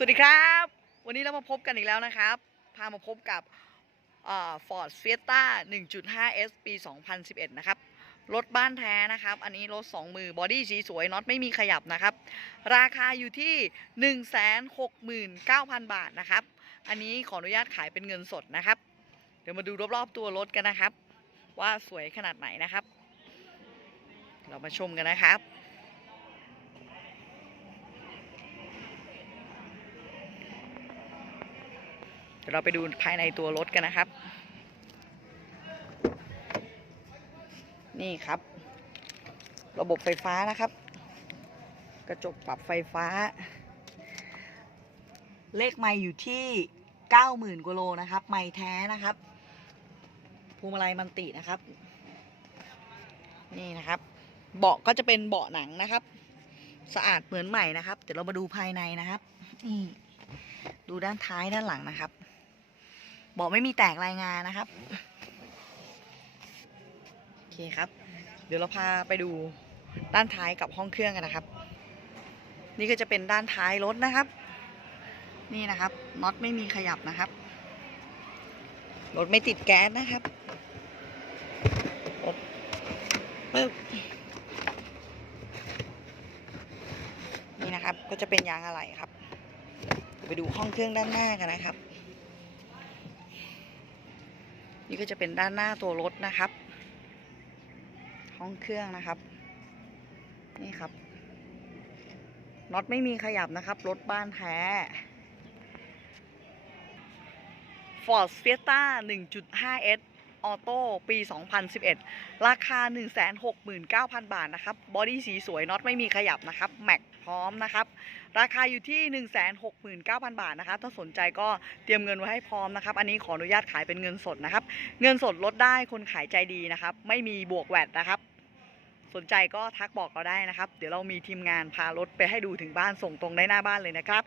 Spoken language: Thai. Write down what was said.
สวัสดีครับ วันนี้เรามาพบกันอีกแล้วนะครับ พามาพบกับฟอร์ดเฟียต้า1.5 S ปี 2011 นะครับ รถบ้านแท้นะครับ อันนี้รถ 2 มือบอดี้สีสวยน็อตไม่มีขยับนะครับ ราคาอยู่ที่ 169,000 บาทนะครับ อันนี้ขออนุญาตขายเป็นเงินสดนะครับ เดี๋ยวมาดูรอบๆตัวรถกันนะครับ ว่าสวยขนาดไหนนะครับ เรามาชมกันนะครับ ดี๋ยวเราไปดูภายในตัวรถกันนะครับ นี่ครับ ระบบไฟฟ้านะครับ กระจกปรับไฟฟ้า เลขไม่อยู่ที่90,000กว่าโลนะครับ ไม่แท้นะครับพวงมาลัยมันตินะครับ นี่นะครับ เบาะก็จะเป็นเบาะหนังนะครับ สะอาดเหมือนใหม่นะครับ เดี๋ยวเรามาดูภายในนะครับนี่ดูด้านท้ายด้านหลังนะครับ บาะไม่มีแตกรายงานนะครับ โอเคครับ เดี๋ยวเราพาไปดูด้านท้ายกับห้องเครื่องกันนะครับ นี่ก็จะเป็นด้านท้ายรถนะครับ นี่นะครับน็อตไม่มีขยับนะครับรถไม่ติดแก๊สนะครับปึ๊บนี่นะครับก็จะเป็นยางอะไหล่ครับ ไปดูห้องเครื่องด้านหน้ากันนะครับ นี่ก็จะเป็นด้านหน้าตัวรถนะครับ ห้องเครื่องนะครับ นี่ครับน็อตไม่มีขยับนะครับ รถบ้านแท้ Ford Fiesta 1.5S ออโต้ปี 2011 ราคา 169,000 บาทนะครับ บอดี้สีสวยน็อตไม่มีขยับนะครับ แม็กพร้อมนะครับ ราคาอยู่ที่ 169,000 บาทนะครับ ถ้าสนใจก็เตรียมเงินไว้ให้พร้อมนะครับ อันนี้ขออนุญาตขายเป็นเงินสดนะครับ เงินสดลดได้คนขายใจดีนะครับ ไม่มีบวกแวดนะครับ สนใจก็ทักบอกเราได้นะครับ เดี๋ยวเรามีทีมงานพารถไปให้ดูถึงบ้านส่งตรงได้หน้าบ้านเลยนะครับ